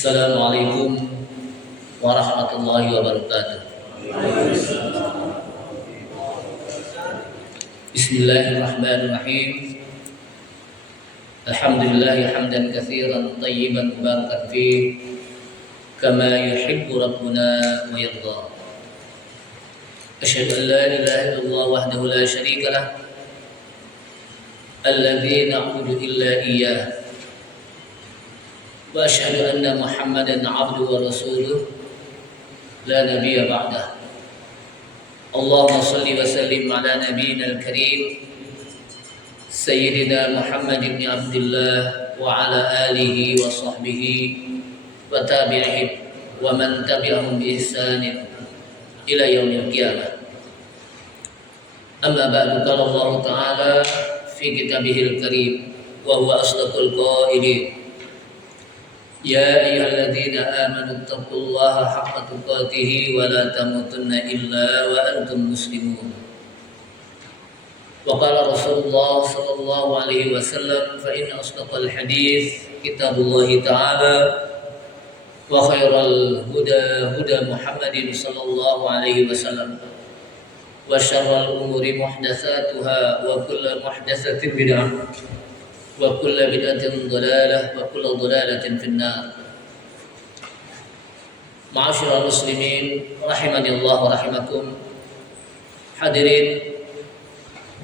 Assalamualaikum warahmatullahi wabarakatuh. Bismillahirrahmanirrahim. Alhamdulillah hamdan katsiran tayyiban mubarakan fih kama yuhibbu rabbuna wa yarda. Asyhadu an la ilaha illallah wahdahu la syarika lah alladzi na'budu illa iyyah. Wa asyhadu anna Muhammadan 'abduhu wa rasuluh la nabiyya ba'dah. Allahumma shalli wa sallim ala nabiyyina al-karim sayyidina Muhammad ibn Abdullah wa ala alihi wa sahbihi wa tabi'ihim wa man tabi'ahum bi ihsanin ila yaumil qiyamah. Amma ba'du, qala Allah ta'ala fi kitabihil karim wa huwa asdaqul qailin. Ya ayyuhalladzina amanu taqullaha haqqa tuqatih wa la tamutunna illa wa antum muslimun. Wa qala Rasulullah sallallahu alaihi wasallam fa inna asdaqal hadits kitabullahi ta'ala wa khairal huda huda Muhammadin sallallahu alaihi wasallam wa syarral umuri muhdatsatuha wa kullu muhdatsatin bid'ah wa kullu bid'atin dhalalah wa kullu dhalalatin finnar. Ma'asyiral muslimin rahimanillah wa rahimakum. Hadirin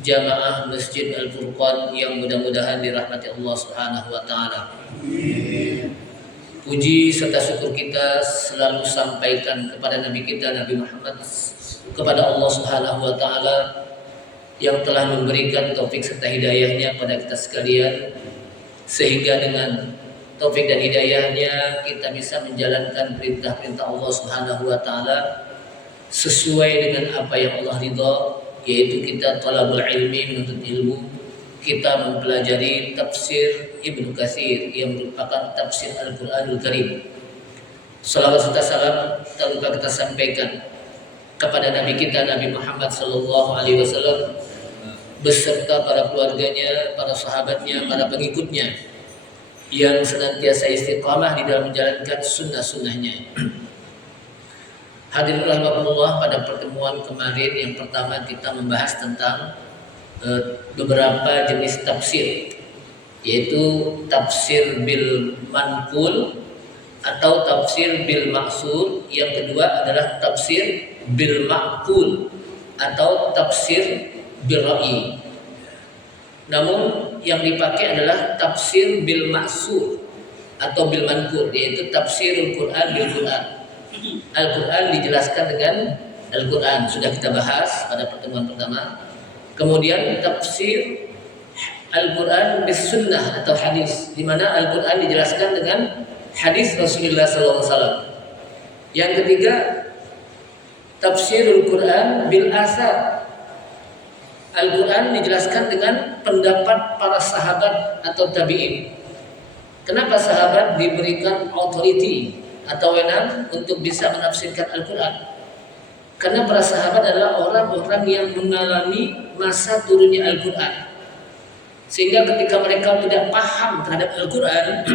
jamaah Masjid Al-Furqan yang mudah-mudahan dirahmati Allah Subhanahu wa taala. Puji serta syukur kita selalu sampaikan kepada Nabi kita Nabi Muhammad, kepada Allah Subhanahu wa taala yang telah memberikan taufik serta hidayahnya kepada kita sekalian, sehingga dengan taufik dan hidayahnya kita bisa menjalankan perintah-perintah Allah Subhanahu wa taala sesuai dengan apa yang Allah ridha, yaitu kita talabul ilmi, menuntut ilmu, kita mempelajari tafsir Ibnu Katsir yang merupakan tafsir Al-Qur'anul Karim. Salawat serta salam tak lupa kita sampaikan kepada Nabi kita Nabi Muhammad sallallahu alaihi wasallam beserta para keluarganya, para sahabatnya, para pengikutnya yang senantiasa istiqamah di dalam menjalankan sunnah-sunnahnya. Hadirin rahimakumullah, pada pertemuan kemarin yang pertama kita membahas tentang beberapa jenis tafsir, yaitu tafsir bil manqul atau tafsir bil maksur. Yang kedua adalah tafsir bil ma'qul atau tafsir bil ra'i. Namun yang dipakai adalah tafsir bil maksur atau bil manqul, yaitu tafsirul Quran bil Quran. Al-Quran dijelaskan dengan Al-Quran, sudah kita bahas pada pertemuan pertama. Kemudian tafsir Al-Quran bis sunnah atau hadis, di mana Al-Quran dijelaskan dengan hadis Rasulullah SAW. Yang ketiga tafsirul Quran bil asar. Al-Quran dijelaskan dengan pendapat para sahabat atau tabi'in. Kenapa sahabat diberikan authority atau wewenang untuk bisa menafsirkan Al-Quran? Karena para sahabat adalah orang-orang yang mengalami masa turunnya Al-Quran, sehingga ketika mereka tidak paham terhadap Al-Quran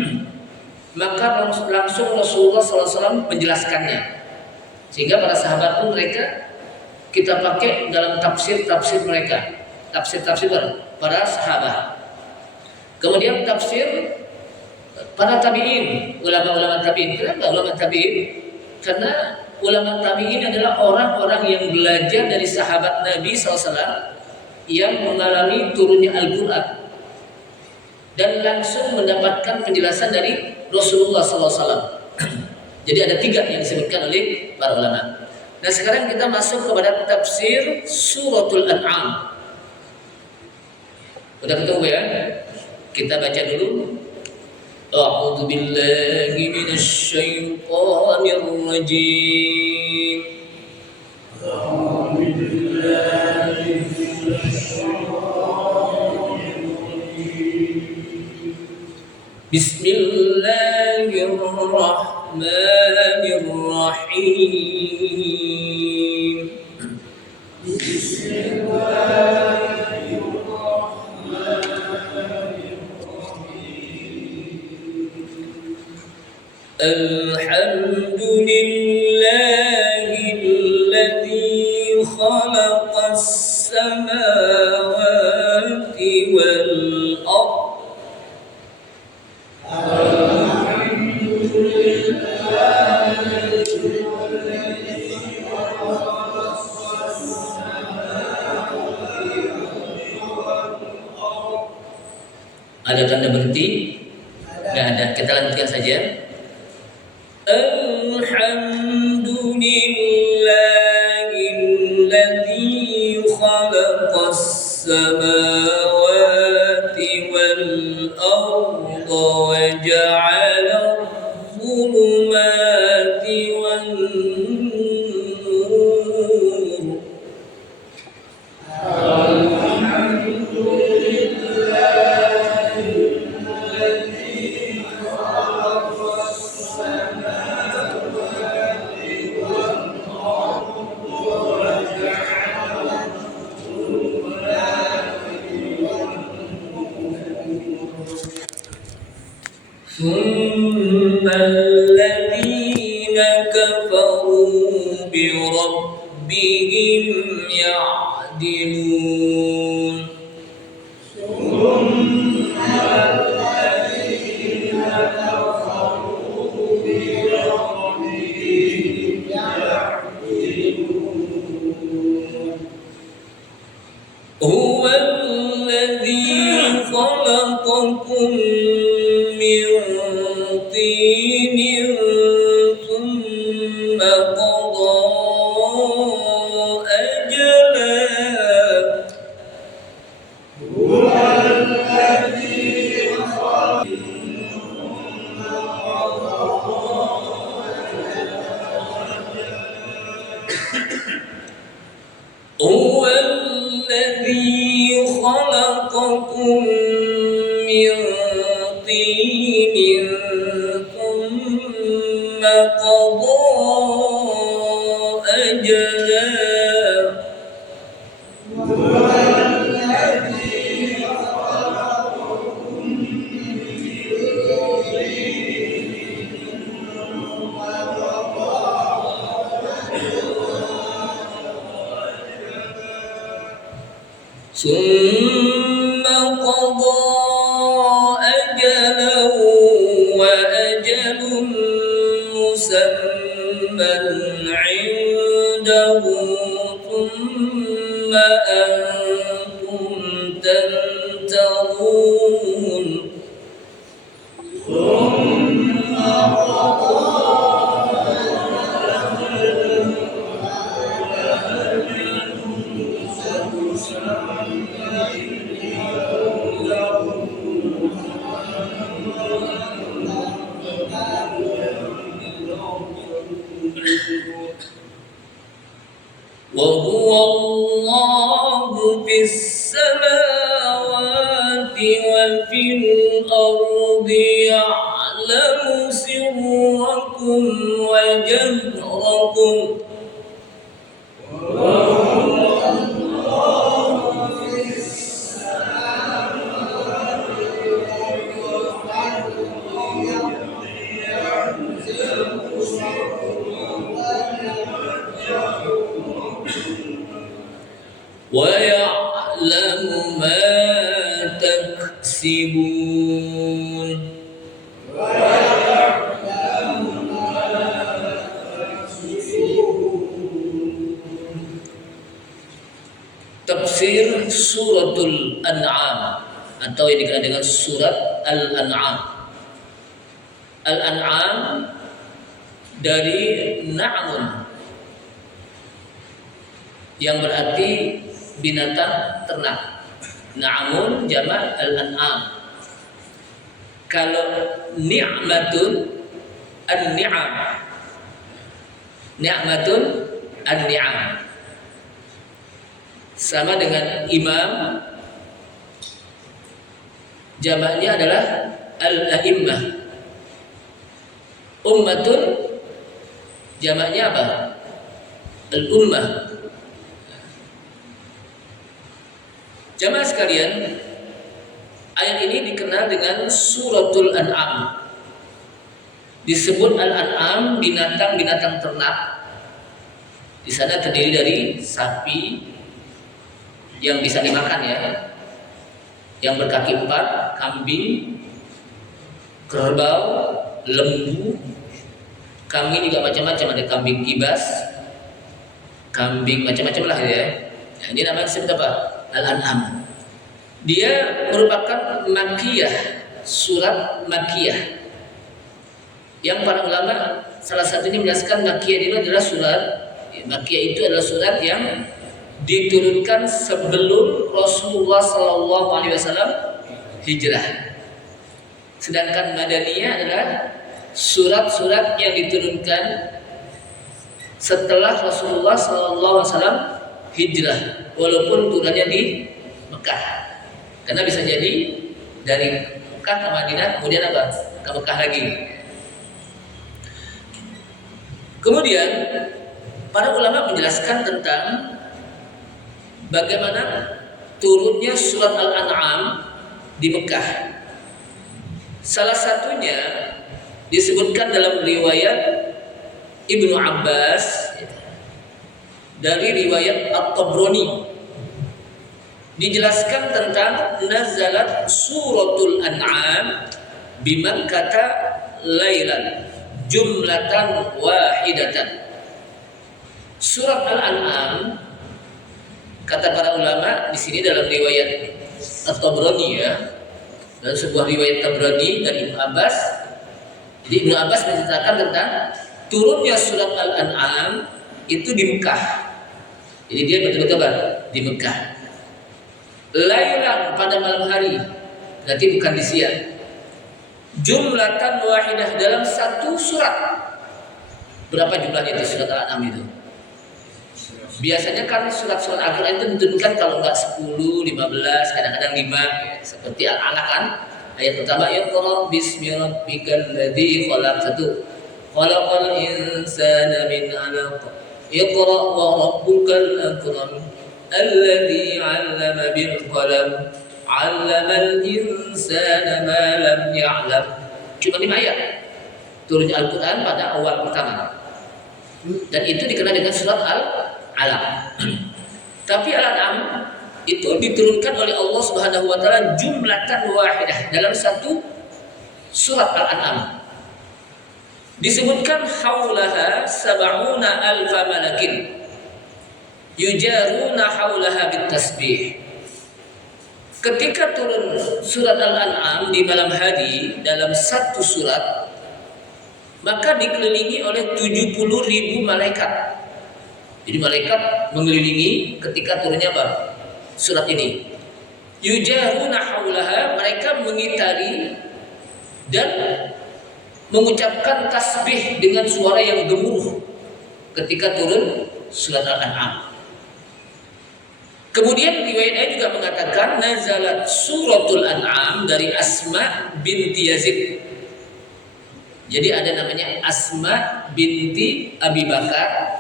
maka langsung Rasulullah SAW menjelaskannya, sehingga para sahabat pun mereka kita pakai dalam tafsir-tafsir mereka, tafsir-tafsir para sahabat. Kemudian tafsir para tabi'in, ulama-ulama tabi'in. Kenapa ulama tabi'in? Karena ulama tabi'in adalah orang-orang yang belajar dari sahabat Nabi SAW yang mengalami turunnya Al-Quran dan langsung mendapatkan penjelasan dari Rasulullah SAW. Jadi ada 3 yang disebutkan oleh para ulama. Nah, sekarang kita masuk kepada tafsir suratul An'am. Udah ketemu ya? Kita baca dulu. A'udzu billahi minasy syaithanir rajim. A'udzu billahi minasy syaitanir rajim. Bismillahirrahmanirrahim. Bismillahirrahmanirrahim. Alhamdulillahilladzi khalaqas samawati wal Ada tanda berhenti? Nggak ada. Kita lanjutkan saja. Alhamdulillahilladzi khalaqas samawati wal arda wa ja'ala adh-dhulumati wan nur. ثم الذين كفروا بربهم يعدلون هو الذي خلقكم من طين ثم قضى أجلا هو الذي خلقكم من طين ثم قضى أجلا ثم قضى أجلا وأجل مسمى عنده ثم أنتم تمترون وهو الله في السماوات وفي الأرض يعلم سركم وجهركم ويعلم ما تكسبون Tafsir Suratul An'am atau yang dikenal dengan surat Al-An'am. Al-An'am dari na'mun yang berarti binatang ternak. Na'mun jamak al-an'am. Kalau ni'matun an-ni'am. Ni'matun an-ni'am. Sama dengan imam, jamaknya adalah al-a'immah. Ummatun jamaknya apa? Al-ummah. Jamaah sekalian, ayat ini dikenal dengan Suratul An'am. Disebut Al-An'am binatang-binatang ternak. Di sana terdiri dari sapi yang bisa dimakan ya, yang berkaki 4, kambing, kerbau, lembu, kambing juga macam-macam, ada kambing kibas, kambing macam-macam lah ya. Nah, ini namanya disebut apa? Al-An'am. Dia merupakan makiyah, surat makiyah. Yang para ulama salah satunya menjelaskan makiyah itu adalah surat, makiyah itu adalah surat yang diturunkan sebelum Rasulullah SAW hijrah. Sedangkan Madaniyah adalah surat-surat yang diturunkan setelah Rasulullah SAW hijrah, walaupun turunnya di Mekah. Karena bisa jadi dari Mekah ke Madinah, kemudian apa? Ke Mekah lagi. Kemudian para ulama menjelaskan tentang bagaimana turunnya surat Al-An'am di Mekah. Salah satunya disebutkan dalam riwayat Ibnu Abbas dari riwayat At-Tabrani. Dijelaskan tentang nazalat suratul An'am bi Makkah lailan jumlatan wahidatan. Surat Al-An'am, kata para ulama di sini dalam riwayat At-Tabrani ya, dan sebuah riwayat Tabrani dari Ibnu Abbas. Jadi Ibnu Abbas menceritakan tentang turunnya surat Al-An'am itu di Mekah. Jadi dia betul-betul di Mekah. Lailan, pada malam hari, berarti bukan di siang. Jumlatan wahidah, dalam satu surat. Berapa jumlahnya itu surat Al-An'am itu? Biasanya kan surat-surat Al-Quran itu diturunkan kalau enggak 10, 15, kadang-kadang 5, seperti Al-Alaq kan. Ayat pertama, Iqra bismi rabbikal ladzi khalaq, 1. Khalaqal insana min 'alaq. Iqra wa rabbukal akram alladzi 'allama bil qalam 'allamal insana ma lam ya'lam. Cuma 5 ayat. Turunnya Al-Quran pada awal pertama. Dan itu dikenal dengan surat Al-Alaq. Tapi Al-An'am itu diturunkan oleh Allah Subhanahu wa taala jumlatan wahidah, dalam satu surat Al-An'am. Disebutkan haulaha sab'una alfa malakin yujaruna haulaha bitasbih. Ketika turun surat Al-An'am di malam hari dalam satu surat, maka dikelilingi oleh 70.000 malaikat. Jadi malaikat mengelilingi ketika turunnya apa? Surat ini. Yujaruna haulaha, mereka mengitari dan mengucapkan tasbih dengan suara yang gemuruh ketika turun surat Al-An'am. Kemudian riwayat lain juga mengatakan nazalat suratul An'am dari Asma binti Yazid. Jadi ada namanya Asma binti Abi Bakar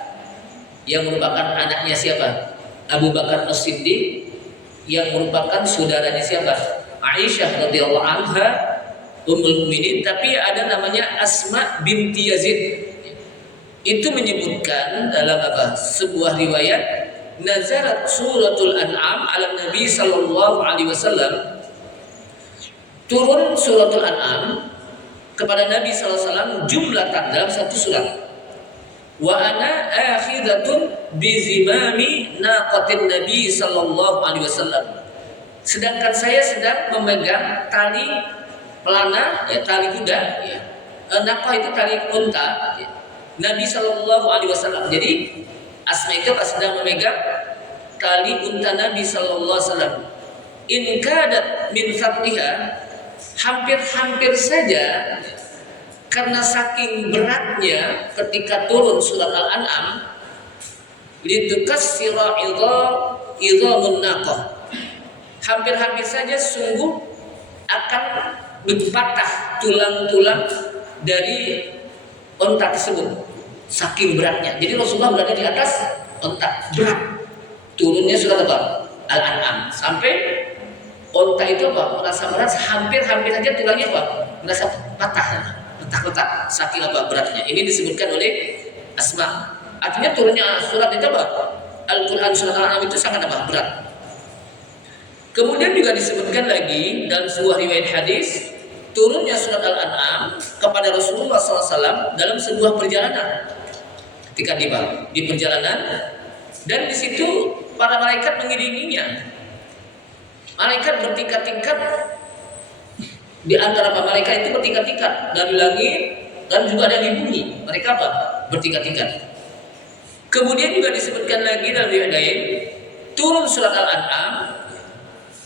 yang merupakan anaknya siapa? Abu Bakar As-Siddiq, yang merupakan saudaranya siapa? Aisyah radhiyallahu anha, Ummul Mukminin. Tapi ada namanya Asma binti Yazid. Itu menyebutkan dalam apa? Sebuah riwayat nazarat suratul An'am ala Nabi sallallahu alaihi wasallam. Turun suratul An'am kepada Nabi sallallahu alaihi wasallam jumlatan, dalam satu surat. Wa ana akhidatun bi zimami naqatin Nabi sallallahu alaihi wasallam. Sedangkan saya sedang memegang tali pelana, ya, tali kuda, ya. Naqah itu tali unta, ya. Nabi sallallahu alaihi wasallam. Jadi Asma itu pas sedang memegang tali unta Nabi sallallahu alaihi wasallam. In kadat min fathiha, hampir-hampir saja karena saking beratnya ketika turun surat Al-An'am, litukassira idhamun naqah, hampir-hampir saja sungguh akan berpatah tulang-tulang dari unta tersebut, saking beratnya. Jadi Rasulullah berada di atas unta, berat. Turunnya surat apa? Al-An'am, sampai unta itu apa? Merasa berat, hampir-hampir saja tulangnya apa? Merasa patah. tak saking beratnya. Ini disebutkan oleh Asma. Artinya turunnya surat itu Al-Quran surat Al-An'am itu sangat berat. Kemudian juga disebutkan lagi dalam sebuah riwayat hadis, turunnya surat Al-An'am kepada Rasulullah SAW dalam sebuah perjalanan. Ketika di perjalanan, dan di situ para malaikat mengiringinya. Malaikat bertingkat-tingkat, di antara para malaikat itu bertingkat-tingkat dari langit dan juga ada di bumi. Mereka bertingkat-tingkat. Kemudian juga disebutkan lagi dalam riwayat lain, turun surat Al-An'am,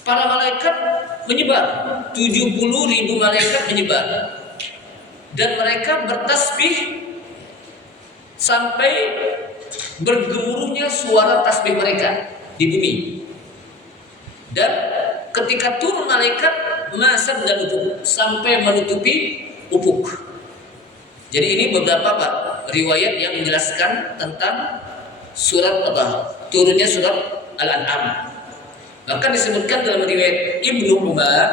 para malaikat menyebar, 70.000 malaikat menyebar, dan mereka bertasbih sampai bergemuruhnya suara tasbih mereka di bumi. Dan ketika turun malaikat, masad dan ufuk, sampai menutupi ufuk. Jadi ini beberapa riwayat yang menjelaskan tentang surat turunnya surat Al-An'am. Bahkan disebutkan dalam riwayat Ibnu Umar,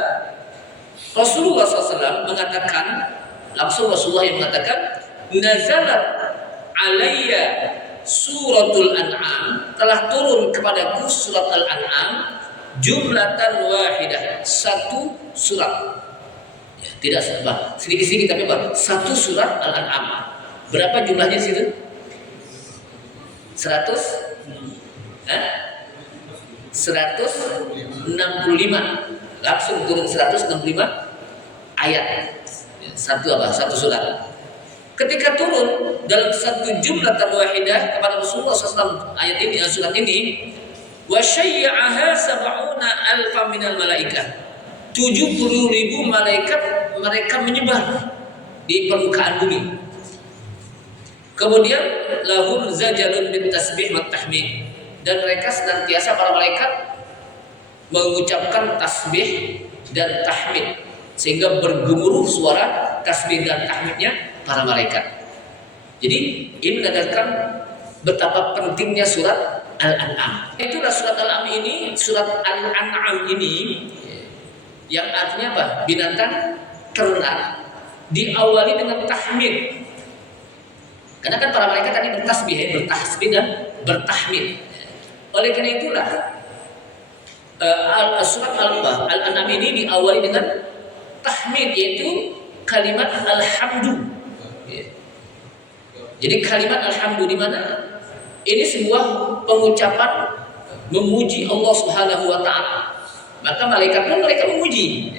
Rasulullah SAW mengatakan, langsung Rasulullah yang mengatakan, nazalat alayya suratul An'am, telah turun kepadaku surat Al-An'am, jumlatan wahidah, satu surat. Ya, tidak sedikit-sedikit tapi satu surat Al-An'am. Berapa jumlahnya situ? 165, langsung turun 165 ayat. Satu surat. Ketika turun dalam satu jumlatan wahidah kepada Rasulullah SAW ayat ini, surat ini, wa syayya'aha sab'una alfa minal malaikah, 70.000 malaikat mereka menyebar di permukaan bumi. Kemudian lahum zajalun bin tasbih wa tahmid, dan mereka senantiasa para malaikat mengucapkan tasbih dan tahmid, sehingga bergemuruh suara tasbih dan tahmidnya para malaikat. Jadi ini menandakan betapa pentingnya surat Al-An'am. Itulah surat Al-An'am ini, yang artinya binatang ternak, diawali dengan tahmid. Karena kan para malaikat tadi bertasbih dan bertahmid. Oleh karena itulah surat Al-An'am ini diawali dengan tahmid, yaitu kalimat alhamdu. Jadi kalimat alhamdu di mana ini sebuah pengucapan memuji Allah Subhanahu wa taala. Maka malaikat pun mereka memuji.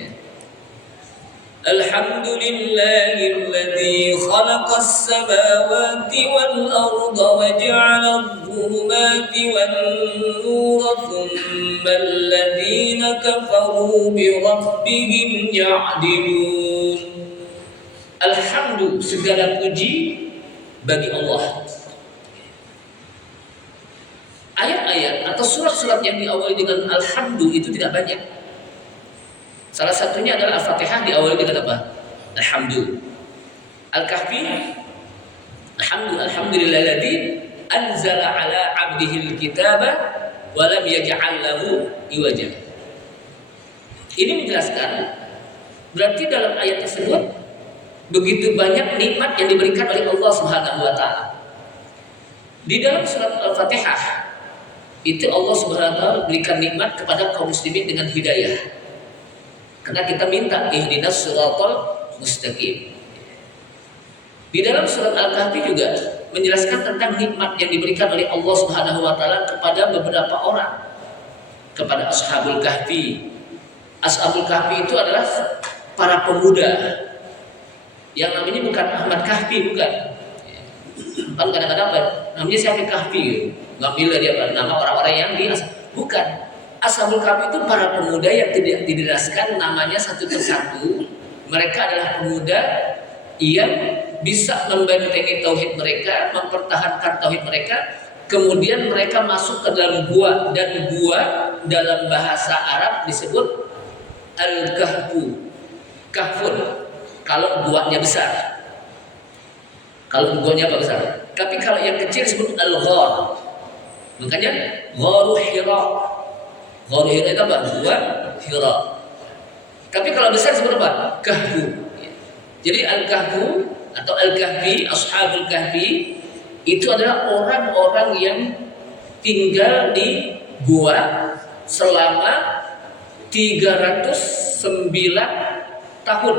Alhamdulillahilladzi khalaqas samawati wal arda wa ja'ala adh-dhulumati wan nura thumma alladhina kafaru bi rabbihim ya'dilun. Alhamdu, segala puji bagi Allah. Ayat-ayat atau surat-surat yang diawali dengan alhamdu itu tidak banyak. Salah satunya adalah Al-Fatihah diawali dengan apa? Alhamdu. Al-Kahfi, alhamdulillahilladzi anzala ala 'abdihi al-kitaba wa lam yaj'al lahu iwaja. Ini menjelaskan berarti dalam ayat tersebut begitu banyak nikmat yang diberikan oleh Allah Subhanahu wa taala. Di dalam surat Al-Fatihah itu Allah Subhanahu wa taala berikan nikmat kepada kaum muslimin dengan hidayah. Karena kita minta ihdinas siratal mustaqim. Di dalam surat Al-Kahfi juga menjelaskan tentang nikmat yang diberikan oleh Allah Subhanahu wa taala kepada beberapa orang. Kepada Ashabul Kahfi. Ashabul Kahfi itu adalah para pemuda. Yang namanya bukan Ahmad Kahfi, bukan. Kan kadang-kadang namanya siapa Kahfi, ngambil dia nama orang-orang yang bukan. Ashabul Kahfi itu para pemuda yang tidak dijelaskan namanya satu persatu. Mereka adalah pemuda yang bisa membentengi tauhid mereka, mempertahankan tauhid mereka. Kemudian mereka masuk ke dalam gua, dan gua dalam bahasa Arab disebut al-kahfu, kahfun. Kalau guanya besar, kalau guanya apa besar. Tapi kalau yang kecil disebut al-ghar. Makanya gharu Hira. Gharu Hira itu apa? Gua Hira. Tapi kalau besar disebut apa? Kahfu. Jadi Al-Kahfu atau Al-Kahfi, Ashabul Kahfi itu adalah orang-orang yang tinggal di gua selama 309 tahun.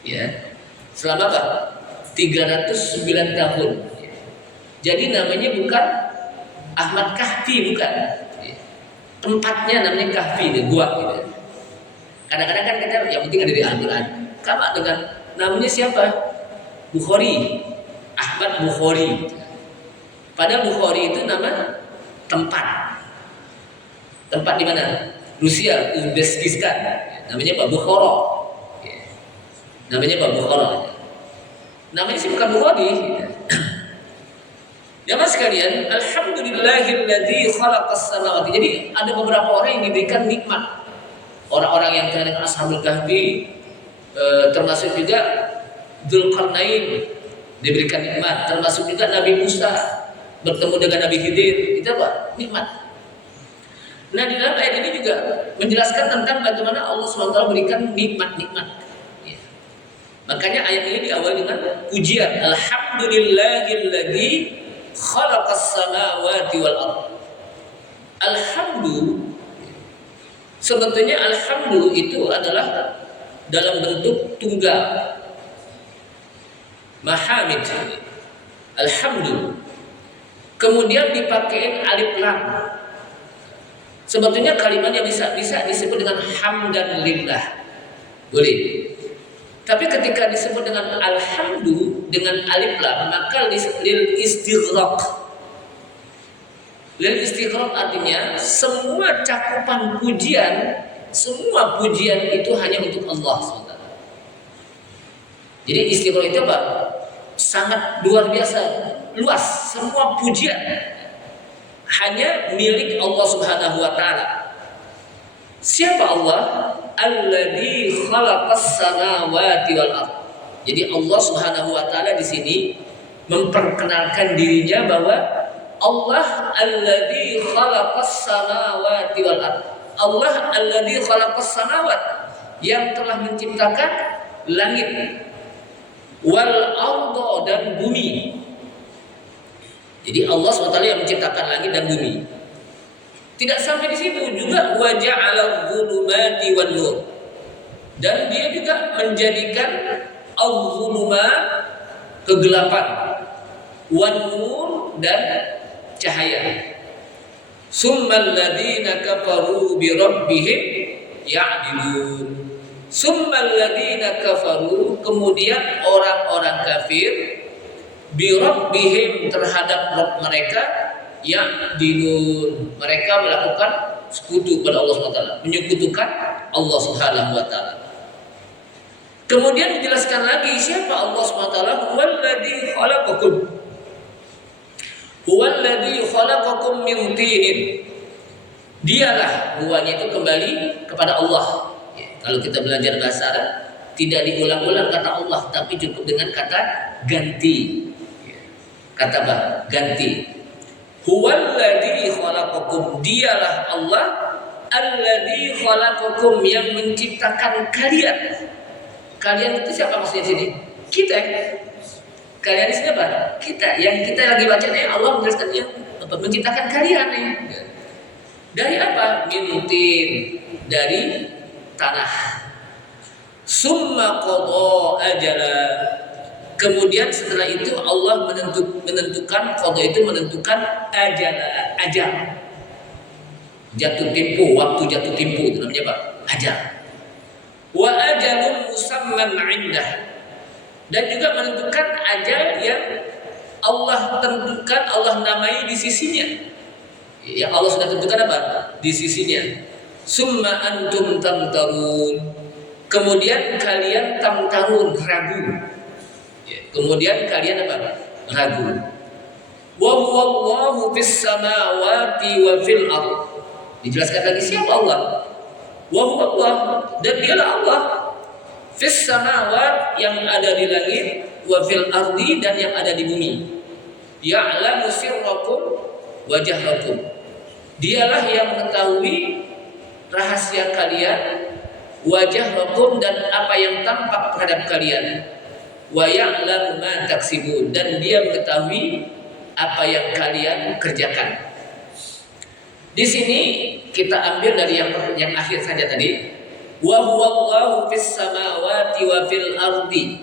Ya. Selama apa? 309 tahun. Jadi namanya bukan Ahmad Kahfi, bukan. Tempatnya namanya Kahfi, di gua gitu. Kadang-kadang kan kita yang penting ada di Al-Quran. Sama dengan namanya siapa? Bukhari, Ahmad Bukhari. Pada Bukhari itu nama tempat. Tempat di mana? Rusia, Uzbekistan. Namanya Pak Bukhara. Namanya Pak Bukhara. Namanya sih bukan Bukhari. Jamaah sekalian, alhamdulillahilladzi khalaqas samawati. Jadi ada beberapa orang yang diberikan nikmat. Orang-orang yang kena dengan Ashabul Kahfi, termasuk juga Dzulqarnain diberikan nikmat, termasuk juga Nabi Musa bertemu dengan Nabi Khidir. Itu apa? Nikmat. Nah, di dalam ayat ini juga menjelaskan tentang bagaimana Allah SWT berikan nikmat-nikmat. Ya. Makanya ayat ini diawali dengan pujian, alhamdulillahilladzi khalaqas samawati wal ardh. Alhamdulillah, sebetulnya alhamdulillah itu adalah dalam bentuk tunggal. Mahamid. Alhamdulillah. Kemudian dipakein alif lam. Sebetulnya kalimatnya bisa disebut dengan hamdan lillah. Boleh. Tapi ketika disebut dengan alhamdulillah dengan alif lam, maka lil istighraq. Lil istighraq artinya semua cakupan pujian, semua pujian itu hanya untuk Allah SWT. Jadi istighraq itu apa? Sangat luar biasa, luas. Semua pujian hanya milik Allah Subhanahu wa taala. Siapa Allah? Alladzi khalaqas samawati wal ardh. Jadi Allah Subhanahu wa taala di sini memperkenalkan dirinya bahwa Allah alladzi khalaqas samawati wal ardh. Allah alladzi khalaqas samawat, yang telah menciptakan langit, wal ardh, dan bumi. Jadi Allah SWT yang menciptakan langit dan bumi. Tidak sampai di situ, juga wa ja'ala dzulumati wan nur. Dan dia juga menjadikan az-zulumat, kegelapan, wan nur, dan cahaya. Summal ladzina kafaru bi rabbihim ya'dilun. Summal ladzina kafaru, kemudian orang-orang kafir, bi rabbihim, terhadap Rabb mereka, ya'dilun, mereka melakukan sekutu pada Allah SWT, menyekutukan Allah Subhanahu wa taala. Kemudian dijelaskan lagi siapa Allah SWT. Huwallazi khalaqakum. Huwallazi khalaqakum min tinin. Dialah, huwanya itu kembali kepada Allah. Ya, kalau kita belajar bahasa Arab, tidak diulang-ulang kata Allah, tapi cukup dengan kata ganti. Kata apa? Ganti. Huwallazi khalaqakum. Dialah Allah alladzi khalaqakum, yang menciptakan kalian. Kalian itu siapa maksudnya sini? Kita. Kalian di sini apa? Kita. Yang kita lagi baca nih, Allah menjelaskan yang menciptakan kalian nih. Dari apa? Mintin, dari tanah. Summa qada ajala. Kemudian setelah itu Allah menentukan, qada itu menentukan ajal. Jatuh tempo, waktu jatuh tempo itu namanya apa? Ajal. Wa ajalun musamman 'indah. Dan juga menentukan ajal yang Allah tentukan, Allah namai di sisinya. Yang Allah sudah tentukan apa? Di sisinya. Summa antum tamtarun. Kemudian kalian tamtarun, ragu. Kemudian kalian apa? Ragu. Wa huwallahu fis samawati wa fil ardh. Dijelaskan lagi siapa Allah? Wa huwallah, dan dialah Allah. Fis samawat, yang ada di langit, wa fil ardi, dan yang ada di bumi. Ya'lamu sirrakum wa jahrakum. Dialah yang mengetahui rahasia kalian wajhakum dan apa yang tampak terhadap kalian, wa ya'lamu ma taksibun dan dia mengetahui apa yang kalian kerjakan. Di sini kita ambil dari yang akhir saja tadi. Wa huwallahu fis samawati wa fil ardi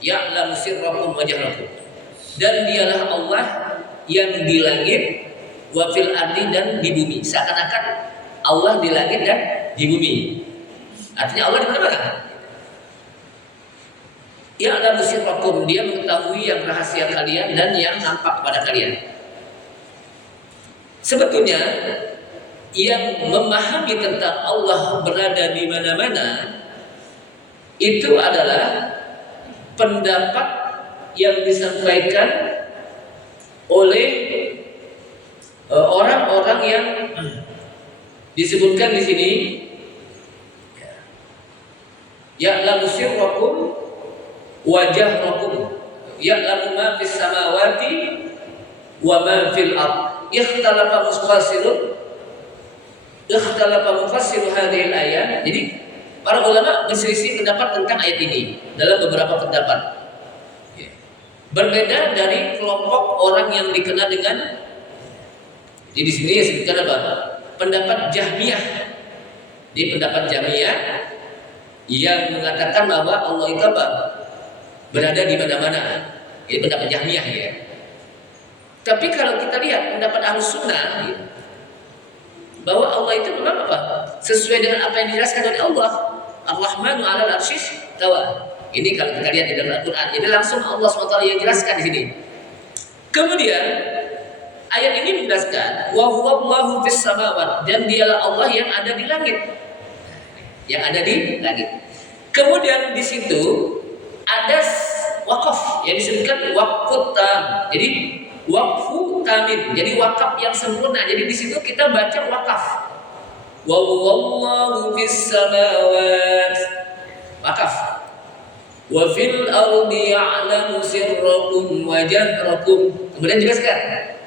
ya'lamu sirrakum wa jahrakum. Dan dialah Allah yang di langit wa fil ardi dan di bumi. Seakan-akan Allah di langit dan di bumi. Artinya Allah di mana-mana. Ya'lamu sirrakum, dia mengetahui yang rahasia kalian dan yang nampak pada kalian. Sebetulnya yang memahami tentang Allah berada di mana-mana itu adalah pendapat yang disampaikan oleh orang-orang yang disebutkan di sini, ya'lamu sirrakum wa jahrakum ya'lamu ma fis samawati wa ma fil ard. Ikhtalafa mufassir hadhil ayat. Jadi para ulama berselisih pendapat tentang ayat ini dalam beberapa pendapat. Berbeda dari kelompok orang yang dikenal dengan, jadi di sini disebutkan apa? Pendapat Jahmiyah. Di pendapat Jahmiyah yang mengatakan bahwa Allah itu apa? Berada di mana-mana. Ini pendapat Jahmiyah ya. Tapi kalau kita lihat pendapat Ahlus Sunnah ya, bahwa Allah itu memang apa? Sesuai dengan apa yang dijelaskan oleh Allah. Ar-Rahmanu 'alal 'arsy istawa. Ini kalau kita lihat di dalam Al-Qur'an, ini langsung Allah SWT yang jelaskan di sini. Kemudian ayat ini menjelaskan wa huwallahu fis samawati, dan dialah Allah yang ada di langit. Yang ada di langit. Kemudian di situ ada wakaf yang disebutkan waqfut tam. Jadi waqfu tamim, jadi wakaf yang sempurna. Jadi di situ kita baca wakaf. Wallahu fis samawati, wakaf. Wa fil ardi ya'lamu sirrakum wa jahrakum. Kemudian jelaskan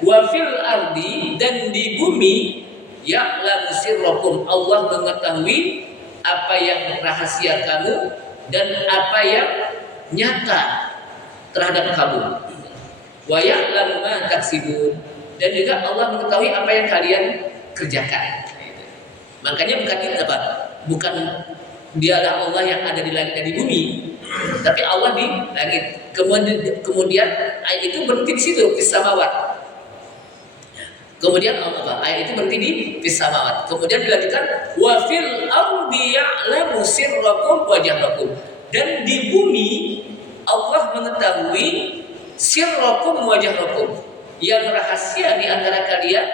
wa fil ardi, dan di bumi ya'lamu sirrakum, Allah mengetahui apa yang rahasia kamu dan apa yang nyata terhadap kamu. Wa ya'lamu ma taksibun, dan juga Allah mengetahui apa yang kalian kerjakan. Makanya bukan itu apa? Bukan dialah Allah yang ada di langit dan di bumi, tapi Allah di langit. Kemudian ayat itu berhenti di situ, fis samawat. Kemudian ayat itu berhenti di fis samawat. Kemudian dilanjutkan wa fil ardi ya'lamu sirrakum wa jahrakum, dan di bumi Allah mengetahui sirrakum wa jahrakum, yang rahasia di antara kalian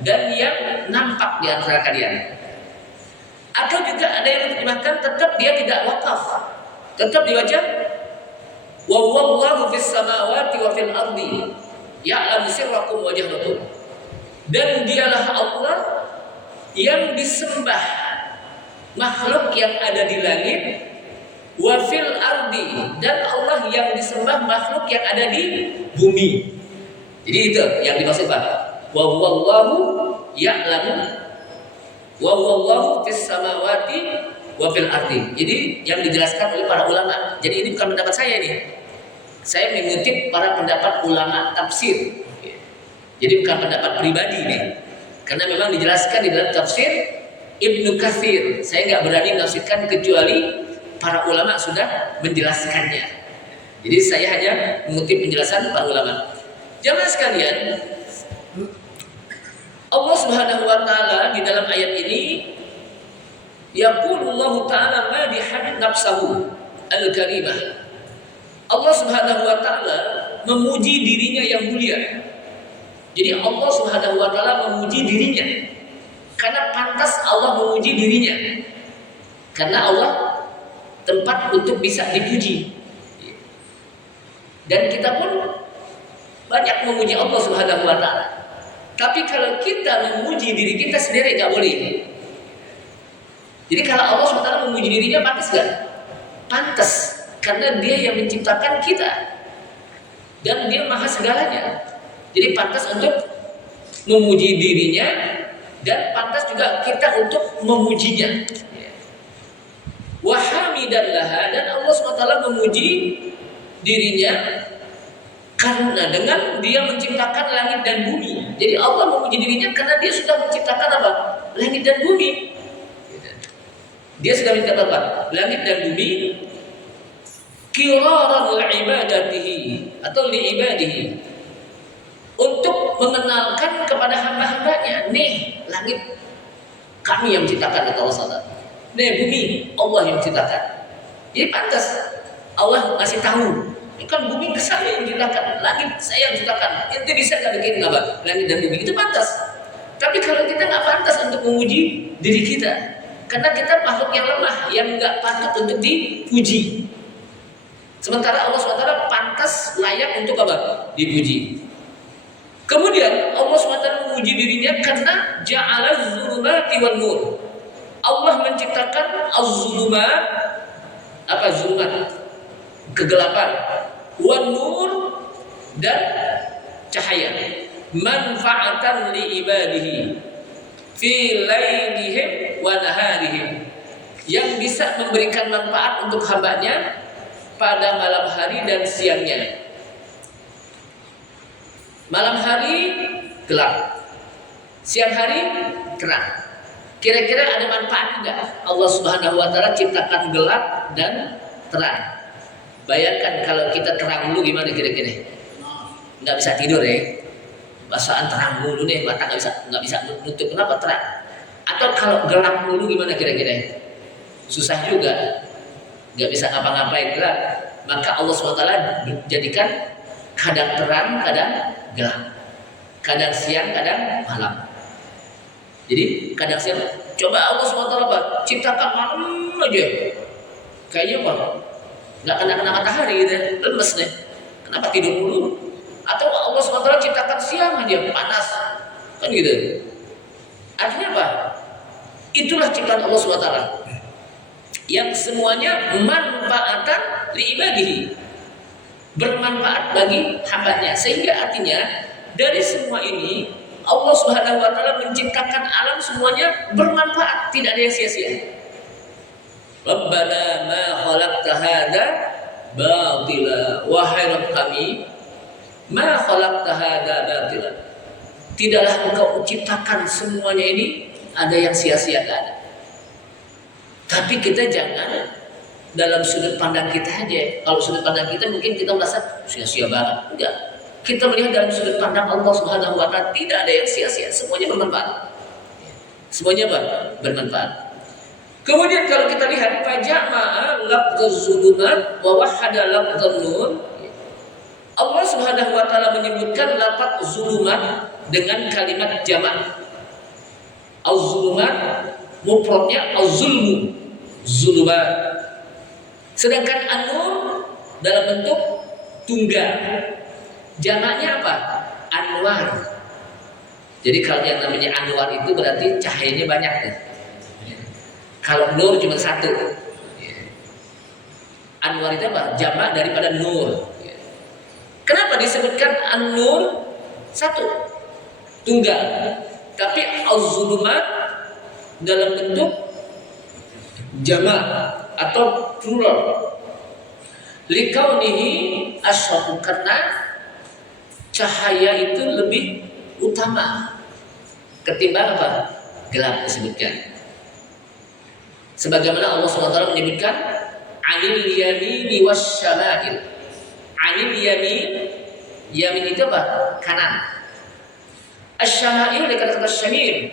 dan yang nampak di antara kalian. Atau juga ada yang diterjemahkan tetap dia tidak wakaf, tetap dibaca wa huwallahu fis samawati wa fil ardi ya'lamu sirrakum wa jahrakum, dan dialah Allah yang disembah makhluk yang ada di langit, wa fil ardi, dan Allah yang disembah makhluk yang ada di bumi. Jadi itu yang dimaksud Pak. Wa huwallahu ya'lamu wa huwallahu fis samawati wa fil ardi. Jadi yang dijelaskan oleh para ulama. Jadi ini bukan pendapat saya nih. Saya mengutip para pendapat ulama tafsir. Jadi bukan pendapat pribadi nih. Karena memang dijelaskan di dalam tafsir Ibnu Katsir. Saya nggak berani menafsirkan kecuali para ulama sudah menjelaskannya. Jadi saya hanya mengutip penjelasan para ulama. Jamaah sekalian, Allah Subhanahu wa taala di dalam ayat ini yaqulullahu taala madihan nafsahu al-karimah. Allah Subhanahu wa taala memuji dirinya yang mulia. Jadi Allah Subhanahu wa taala memuji dirinya karena pantas Allah memuji dirinya. Karena Allah tempat untuk bisa dipuji. Dan kita pun banyak memuji Allah Subhanahu wa taala. Tapi kalau kita memuji diri kita sendiri nggak boleh. Jadi kalau Allah SWT memuji dirinya pantas nggak? Pantas, karena Dia yang menciptakan kita dan Dia maha segalanya. Jadi pantas untuk memuji dirinya dan pantas juga kita untuk memujinya. hamidan laha, dan Allah SWT memuji dirinya karena dengan dia menciptakan langit dan bumi. Jadi Allah memuji dirinya karena dia sudah menciptakan apa? Langit dan bumi. Dia sudah menciptakan apa? Langit dan bumi. Qiraran li'ibadatihi atau li'ibadihi, untuk mengenalkan kepada hamba-hambanya, nih langit kami yang menciptakan, kata Allah. Nih bumi Allah yang menciptakan. Jadi pantas Allah ngasih tahu, ini kan bumi saya yang menciptakan, langit saya yang menciptakan. Itu bisa nggak bikin apa? Langit dan bumi itu pantas. Tapi kalau kita nggak pantas untuk memuji diri kita, karena kita makhluk yang lemah, yang nggak patut untuk dipuji. Sementara Allah SWT pantas, layak untuk apa? Dipuji. Kemudian Allah SWT memuji dirinya karena ja'ala zulumati wan nur. Allah menciptakan az-zulumat, apa zulumat? Kegelapan. Wan nur, dan cahaya. Manfaatan li ibadihi fi lailihim wa naharihim, yang bisa memberikan manfaat untuk hambanya pada malam hari dan siangnya. Malam hari gelap, siang hari terang. Kira-kira ada manfaat enggak Allah Subhanahu wa taala ciptakan gelap dan terang? Bayangkan kalau kita terang dulu gimana kira-kira? Enggak bisa tidur ya. Basaan terang dulu nih, mata enggak bisa nutup. Kenapa terang? Atau kalau gelap dulu gimana kira-kira? Susah juga. Nggak bisa ngapa-ngapain gelap. Maka Allah SWT jadikan kadang terang, kadang gelap, kadang siang, kadang malam. Jadi kadang siang, coba Allah SWT ciptakan malam aja, kayaknya apa? Nggak kena matahari gitu, lemes deh. Kenapa tidur dulu? Atau Allah SWT ciptakan siang aja, panas, kan gitu. Artinya apa? Itulah ciptaan Allah SWT, yang semuanya manfaatan li'ibadihi, bermanfaat bagi hambanya. Sehingga artinya dari semua ini Allah Subhanahu wa taala menciptakan alam semuanya bermanfaat, tidak ada yang sia-sia. Rabbana ma khalaqta hadza batila, wahai Rabb kami, ma khalaqta hadza batila, tidaklah engkau menciptakan semuanya ini ada yang sia-sia, enggak ada. Tapi kita jangan dalam sudut pandang kita aja. Kalau sudut pandang kita mungkin kita merasa sia-sia banget. Enggak. Kita melihat dalam sudut pandang Allah Subhanahu wa taala, tidak ada yang sia-sia, semuanya bermanfaat. Semuanya apa? Bermanfaat. Kemudian kalau kita lihat fajama'a lafdz zulumat wa wahada lafdz nur. Allah Subhanahu wa taala menyebutkan lafaz zulumat dengan kalimat jamak. Az-zulumat mufradnya az-zulmu, zulumat. Sedangkan an-nur dalam bentuk tunggal, jamaknya apa? Anwar. Jadi kalau yang namanya anwar itu berarti cahayanya banyak tuh. Kalau nur cuma satu. Anwar itu apa? Jamak daripada nur. Kenapa disebutkan an-nur satu? Tunggal. Tapi az-zulumat dalam bentuk jamak atau plural. Likaunihi asyrafu, karena cahaya itu lebih utama ketimbang apa? Gelap disebutkan. Sebagaimana Allah SWT menyebutkan anil yamini wasyama'il. Anil yamin, yamin itu apa? Kanan. Asyama'il dari kata-kata syamil,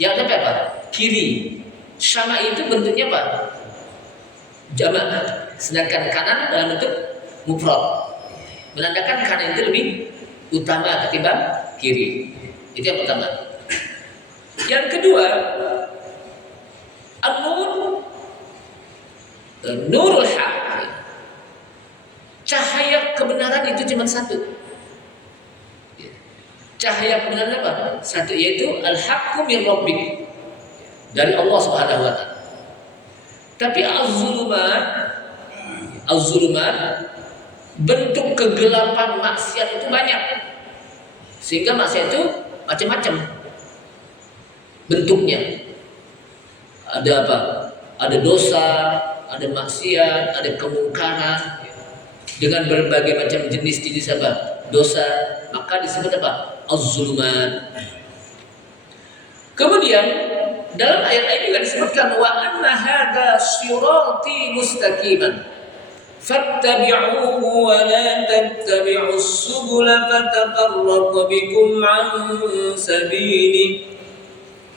yang ada apa? Kiri. Syama itu bentuknya apa? Jamak. Sedangkan kanan dalam bentuk mufrad, menandakan kanan itu lebih utama ketimbang kiri. Itu yang pertama. Yang kedua, an-nur, nurul haq, cahaya kebenaran itu cuma satu. Cahaya kebenaran apa? Satu, yaitu al-haqqu min rabbik, dari Allah Subhanahu wa taala. Tapi az-zulumat bentuk kegelapan maksiat itu banyak. Sehingga maksiat itu macam-macam bentuknya. Ada apa? Ada dosa, ada maksiat, ada kemungkaran dengan berbagai macam jenis-jenis apa? Dosa, maka disebut apa? Az-zulumat. Kemudian dalam ayat lain juga disebutkan wa anna hadza sirati mustaqiman fattabi'uhu wa la tattabi'us subula fatafarraqu bikum an sabili.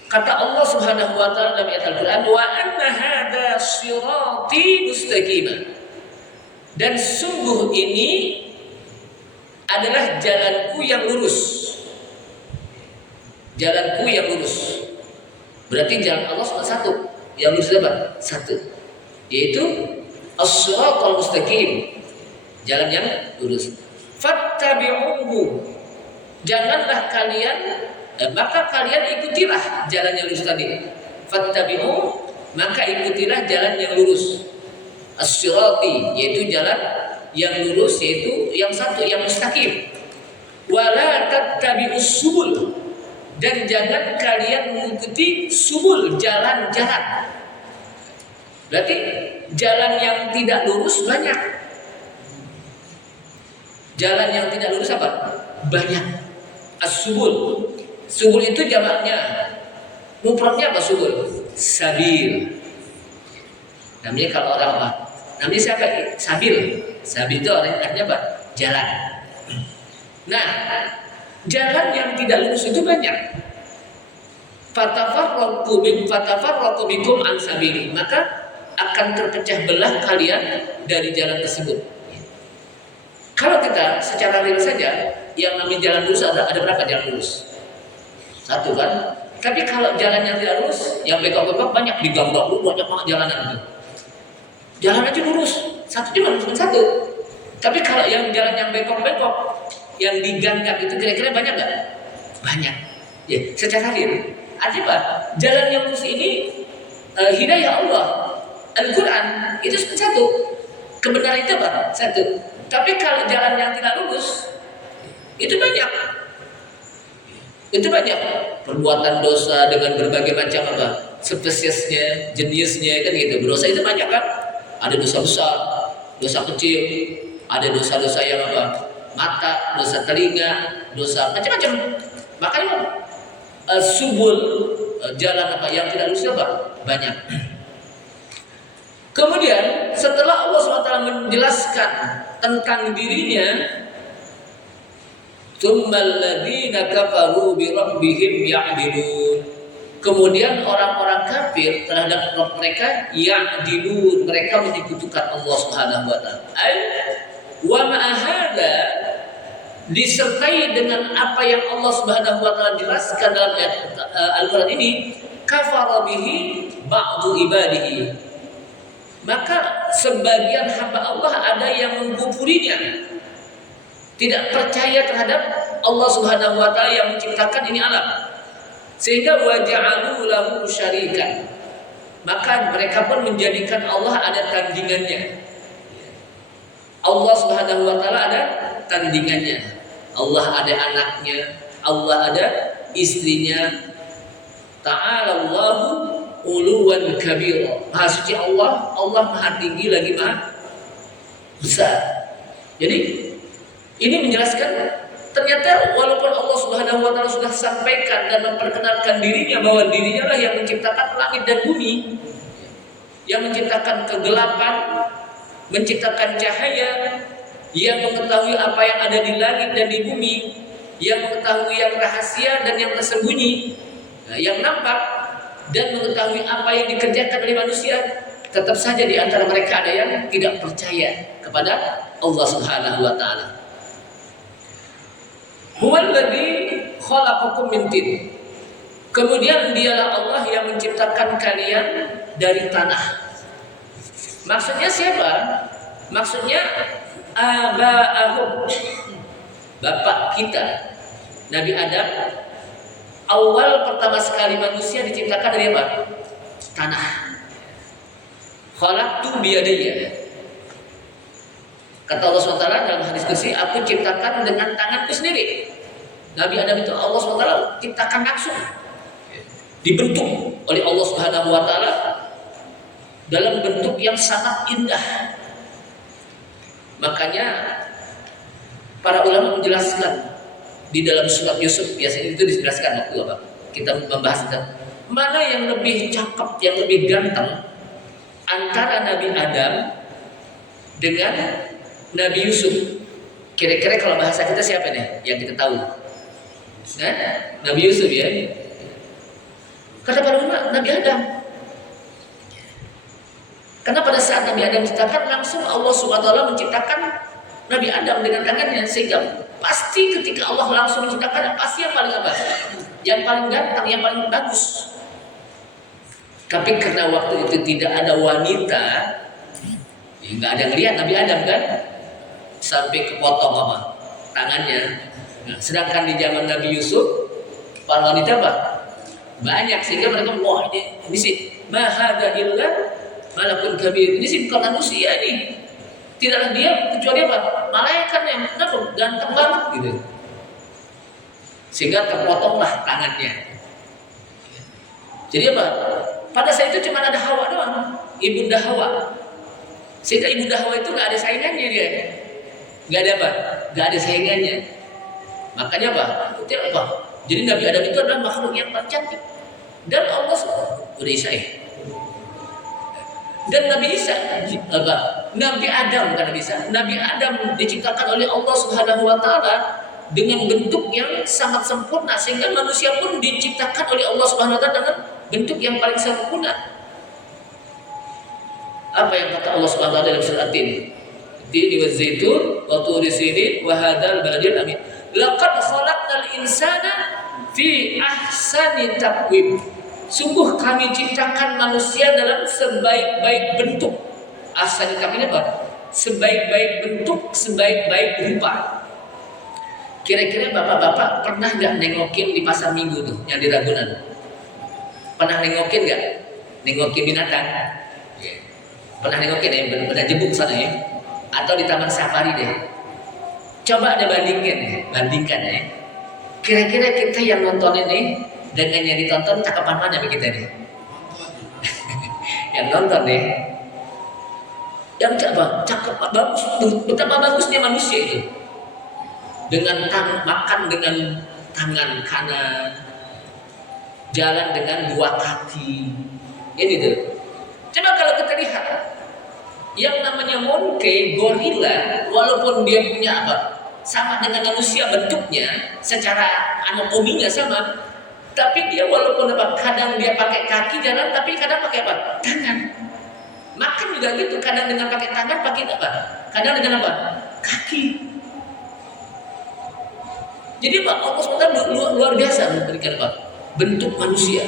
Kata Allah Subhanahu wa taala dalam ayat Al-Qur'an wa anna hadza sirati mustaqiman. Dan sungguh ini adalah jalanku yang lurus. Jalanku yang lurus. Berarti jalan Allah cuma satu. Yang lurus apa? Satu. Yaitu as-siratal mustaqim. Jalan yang lurus. Fattabi'uhu. Janganlah kalian maka kalian ikutilah jalan yang lurus tadi. Fattabi'u, maka ikutilah jalan yang lurus. As-sirati, yaitu jalan yang lurus, yaitu yang satu, yang mustaqim. Wala tattabi'us subul. Dan jangan kalian mengikuti subul, jalan-jalan. Berarti jalan yang tidak lurus banyak. Jalan yang tidak lurus apa? Banyak. As-subul. Subul itu jamaknya. Mufradnya apa subul? Sabil. Namanya kalau orang apa? Namanya siapa? Sabil. Sabil itu artinya apa? Jalan. Nah, jalan yang tidak lurus itu banyak. Fatafarraqu bikum an sabili. Maka akan terpecah belah kalian dari jalan tersebut. Kalau kita secara real saja, yang namanya jalan lurus ada berapa jalan lurus? Satu kan? Tapi kalau jalan yang tidak lurus, yang bengkok-bengkok banyak, di gang-gang banyak banget jalanan itu. Jalan aja lurus, satu cuma satu. Tapi kalau yang jalan yang bengkok-bengkok, yang diganggap itu kira-kira banyak nggak? Banyak. Ya, secara real. Artinya apa? Jalan yang lurus ini hidayah Allah, Al-Quran itu satu. Kebenaran itu apa? Satu. Tapi kalau jalan yang tidak lurus itu banyak. Itu banyak perbuatan dosa dengan berbagai macam apa? Spesiesnya, jenisnya kan gitu. Dosa itu banyak kan? Ada dosa besar, dosa kecil, ada dosa-dosa yang apa? Mata, dosa telinga, dosa macam-macam. Makanya subul jalan apa yang tidak lurus apa? Banyak. Kemudian setelah Allah SWT menjelaskan tentang dirinya, tsummal ladzina kafaru bi rabbihim ya'dilun. Kemudian orang-orang kafir terhadap Rabb mereka ya'dilun, mereka menyekutukan Allah Subhanahu wa taala. Wa ma hadza, disertai dengan apa yang Allah Subhanahu wa taala jelaskan dalam ayat Al-Qur'an ini, kafara bihi ba'du ibadihi. Maka sebagian hamba Allah ada yang mengkufurinya, tidak percaya terhadap Allah Subhanahu wa taala yang menciptakan ini alam, sehingga waja'alu lahu syarikan. Maka mereka pun menjadikan Allah ada tandingannya. Allah Subhanahu wa taala ada tandingannya. Allah ada anaknya, Allah ada istrinya. Ta'ala Allahu uluwan kabira. Maha suci Allah, Allah maha tinggi lagi maha besar. Jadi ini menjelaskan ternyata walaupun Allah Subhanahu wa taala sudah sampaikan dan memperkenalkan dirinya bahwa dirinya lah yang menciptakan langit dan bumi, yang menciptakan kegelapan, menciptakan cahaya, yang mengetahui apa yang ada di langit dan di bumi, yang mengetahui yang rahasia dan yang tersembunyi, yang nampak dan mengetahui apa yang dikerjakan oleh manusia, tetap saja di antara mereka ada yang tidak percaya kepada Allah Subhanahu wa taala. Huwallazi khalaqakum min tin. Kemudian dialah Allah yang menciptakan kalian dari tanah. Maksudnya siapa? Maksudnya aba'ahum, bapak kita, Nabi Adam. Awal pertama sekali manusia diciptakan dari apa? Tanah. Khalaqtu biyadayya. Kata Allah SWT dalam hadis qudsi, aku ciptakan dengan tanganku sendiri. Nabi Adam itu Allah SWT ciptakan langsung, dibentuk oleh Allah Subhanahu wa taala dalam bentuk yang sangat indah. Makanya para ulama menjelaskan di dalam surat Yusuf, biasanya itu dijelaskan waktu apa kita membahas tentang mana yang lebih cakep, yang lebih ganteng antara Nabi Adam dengan Nabi Yusuf. Kira-kira kalau bahasa kita siapa nih yang kita tahu? Nah, Nabi Yusuf ya. Kata para ulama, Nabi Adam. Karena pada saat Nabi Adam diciptakan, langsung Allah SWT menciptakan Nabi Adam dengan tangannya, sehingga pasti ketika Allah langsung menciptakan, pasti yang paling apa? Yang paling ganteng, yang paling bagus. Tapi karena waktu itu tidak ada wanita, ya nggak ada yang lihat Nabi Adam kan, sampai kepotong apa tangannya. Nah, sedangkan di zaman Nabi Yusuf, para wanita apa? Banyak, sehingga mereka wah ini sih mahada illa malakun kabir, ini sih bukan manusia nih, tidaklah dia kecuali apa? Malaikat yang ganteng banget gitu. Sehingga terpotonglah tangannya. Jadi apa? Pada saat itu cuma ada Hawa doang, Ibunda Hawa. Sehingga Ibunda Hawa itu nggak ada saingannya dia, nggak ada apa? Nggak ada saingannya. Makanya apa? Itu apa? Jadi Nabi Adam itu adalah makhluk yang cantik. Dan Allah udah Isa dan Nabi Isa apa? Nabi Adam bukan Nabi Isa. Nabi Adam diciptakan oleh Allah Subhanahu wa taala dengan bentuk yang sangat sempurna, sehingga manusia pun diciptakan oleh Allah Subhanahu wa taala dengan bentuk yang paling sempurna. Apa yang kata Allah Subhanahu wa taala dalam surat At-Tin? Tini wa zaitun wa turi sinin wa hadzal baladil amin. Laqad khalaqnal insana fi ahsani taqwim. Sungguh kami ciptakan manusia dalam sebaik-baik bentuk. Ahsani taqwim apa? Sebaik-baik bentuk, sebaik-baik rupa. Kira-kira bapak-bapak pernah nggak nengokin di pasar minggu tuh yang di Ragunan? Pernah nengokin nggak? Nengokin binatang? Pernah nengokin ya? Pernah jebuk sana ya? Atau di taman safari deh? Coba ada bandingkan ya. Kira-kira kita yang nonton ini dengan yang ditonton cakapan mana kita nih? Yang nonton deh. Yang cakep bagus, betapa bagusnya manusia itu. Dengan makan dengan tangan kanan, jalan dengan dua kaki. Ini tuh. Coba kalau kita lihat yang namanya monkey, gorila, walaupun dia punya apa? Sama dengan manusia bentuknya, secara anatominya sama, tapi dia walaupun apa? Kadang dia pakai kaki jalan, tapi kadang pakai apa? Tangan. Makan juga gitu, kadang dengan pakai tangan, pakai apa? Kadang dengan apa? Kaki. Jadi Pak, Allah SWT luar biasa memberikan apa? Bentuk manusia.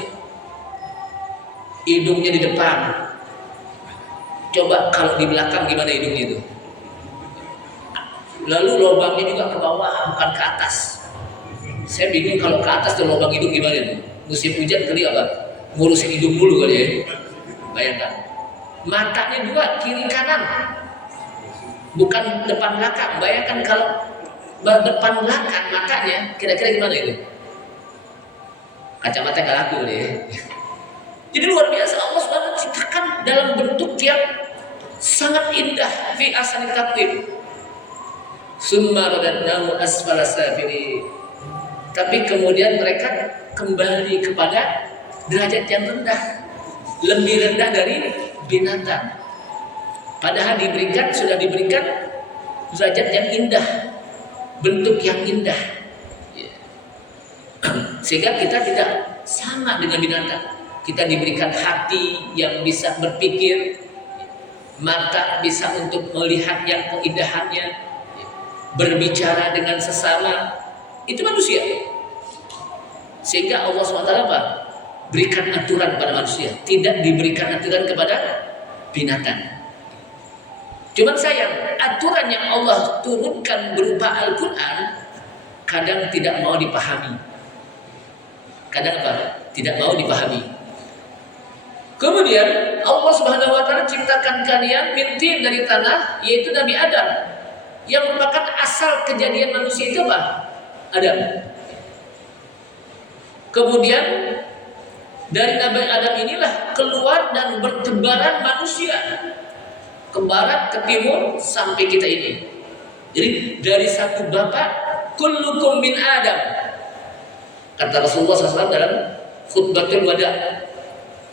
Hidungnya di depan. Coba kalau di belakang gimana hidungnya itu? Lalu lubangnya juga ke bawah, bukan ke atas. Saya bingung kalau ke atas tuh lubang hidung gimana itu? Musim hujan kali apa? Ngurusin hidung dulu kali ya. Bayangkan. Matanya juga kiri kanan, bukan depan belakang. Bayangkan kalau depan belakang matanya, kira-kira gimana itu? Kacamata nggak laku kali ya. Jadi luar biasa, Allah SWT ciptakan dalam bentuk yang sangat indah, fi ahsani taqwim. Summa radadnahu asfala safilin. Tapi kemudian mereka kembali kepada derajat yang rendah, lebih rendah dari binatang. Padahal sudah diberikan derajat yang indah, bentuk yang indah. Sehingga kita tidak sama dengan binatang. Kita diberikan hati yang bisa berpikir, mata bisa untuk melihat yang keindahannya, berbicara dengan sesama. Itu manusia. Sehingga Allah SWT apa? Berikan aturan pada manusia, tidak diberikan aturan kepada binatang. Cuman sayang, aturan yang Allah turunkan berupa Al-Quran kadang tidak mau dipahami. Kadang apa? Tidak mau dipahami. Kemudian Allah Subhanahu wa taala ciptakan kalian min tin dari tanah, yaitu Nabi Adam. Yang merupakan asal kejadian manusia itu apa? Adam. Kemudian Dari Nabi Adam inilah keluar dan bertebaran manusia, ke barat, ke timur, sampai kita ini. Jadi dari satu bapak, kullukum min Adam. Kata Rasulullah SAW dalam khutbatul wada,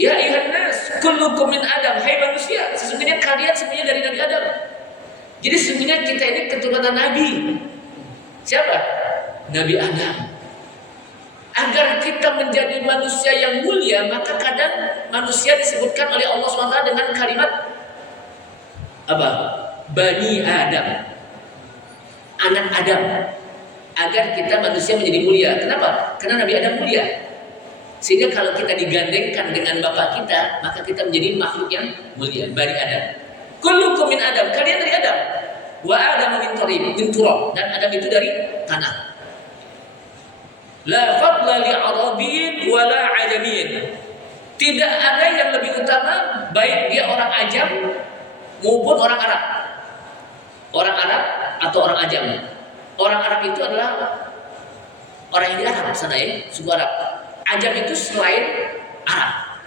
ya ayuhan nas, kullukum min Adam. Hai manusia, sesungguhnya kalian semuanya dari Nabi Adam. Jadi sesungguhnya kita ini keturunan Nabi. Siapa? Nabi Adam. Agar kita menjadi manusia yang mulia, maka kadang manusia disebutkan oleh Allah SWT dengan kalimat apa? Bani Adam, anak Adam. Agar kita manusia menjadi mulia. Kenapa? Karena Nabi Adam mulia. Sehingga kalau kita digandengkan dengan bapak kita, maka kita menjadi makhluk yang mulia. Bani Adam. Kullukum min Adam. Kalian dari Adam. Wa Adam min turab. Dan Adam itu dari tanah. La fadla li Arabiyyin wa la Ajamiyyin. Tidak ada yang lebih utama baik dia orang Ajam maupun orang Arab. Orang Arab atau orang Ajam. Orang Arab itu adalah orang yang di Arab sana ya, suku Arab. Ajam itu selain Arab.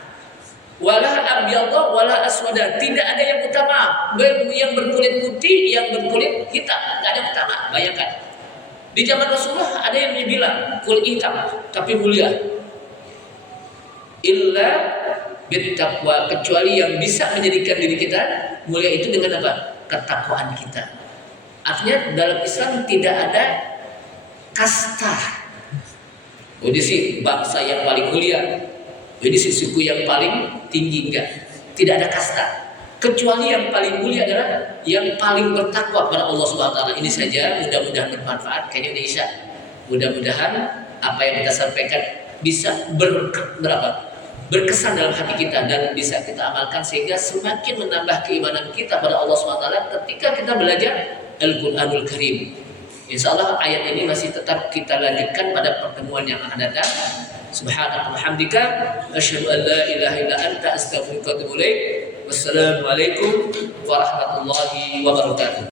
Wala abyadha wala aswada. Tidak ada yang utama, yang berkulit putih, yang berkulit hitam, enggak ada yang utama. Bayangkan. Di zaman Rasulullah ada yang bilang kulit hitam tapi mulia. Illa bittaqwa, kecuali yang bisa menjadikan diri kita mulia itu dengan apa? Ketakwaan kita. Artinya dalam Islam tidak ada kasta. Ini sih bangsa yang paling mulia, ini sih suku yang paling tinggi, enggak. Tidak ada kasta. Kecuali yang paling mulia adalah yang paling bertakwa kepada Allah Subhanahu wa taala. Ini saja, mudah-mudahan bermanfaat. Kayaknya udah Isya. Mudah-mudahan apa yang kita sampaikan bisa berkesan dalam hati kita dan bisa kita amalkan sehingga semakin menambah keimanan kita pada Allah Subhanahu wa taala ketika kita belajar Al-Qur'anul Karim. Insyaallah ayat ini masih tetap kita lanjutkan pada pertemuan yang akan datang. Subhanaka wa hamdika asyhadu an la ilaha illa anta astaghfiruka wa atubu ilaik. Wassalamualaikum warahmatullahi wabarakatuh.